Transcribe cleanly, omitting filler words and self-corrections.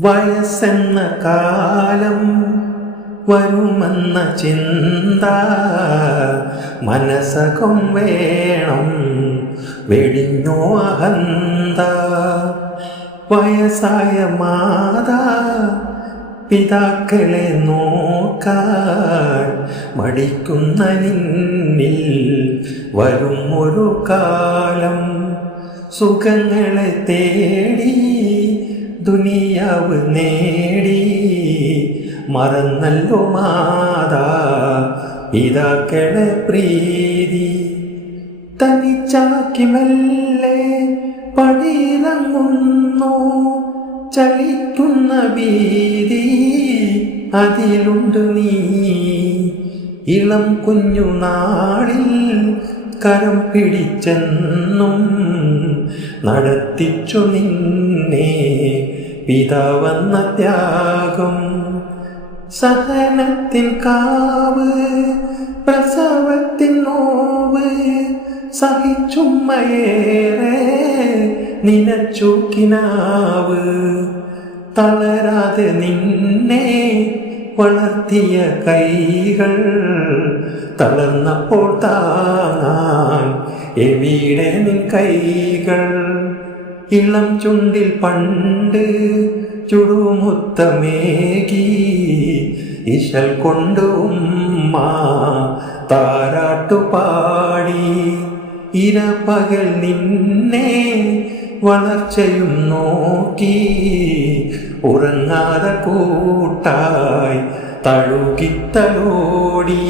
വയസ്സെന്ന കാലം വരുമെന്ന ചിന്ത മനസ്സകം വേണം വെടിഞ്ഞോ അഹന്ത. വയസ്സായ മാതാ പിതാക്കളെ നോക്കാൻ മടിക്കുന്ന നിന്നിൽ വരും ഒരു കാലം. സുഖങ്ങളെ തേടി ദുനിയാവ് നേടി മറന്നല്ലോ മാതാ പിതാക്കളെ പ്രീതി. തനിച്ചാക്കി മെല്ലെ പടിയിറങ്ങുന്നു ചലിക്കുന്ന ഭീതി അതിലുണ്ട് നീ. ഇളം കുഞ്ഞു നാളിൽ കരം പിടിച്ചെന്നും നടത്തിച്ചു നിന്നെ പിതാവെന്ന ത്യാഗം. സഹനത്തിൻ കാവ് പ്രസവത്തിൻ നോവ് സഹിച്ചുമ്മയേറെ നിനച്ചു കിനാവ്. തളരാതെ നിന്നെ വളർത്തിയ കൈകൾ തളർന്നപ്പോൾ താങ്ങാൻ എവിടെ നിൻ കൈകൾ. ഇളം ചുണ്ടിൽ പണ്ട് ചുടുമുത്തമേകി ഇശൽ കൊണ്ട് ഉമ്മ താരാട്ടുപാടി. ഇരപകൽ നിന്നെ വളർച്ചയും നോക്കി ഉറങ്ങാതെ കൂട്ടായി തഴുകിത്തലോടി.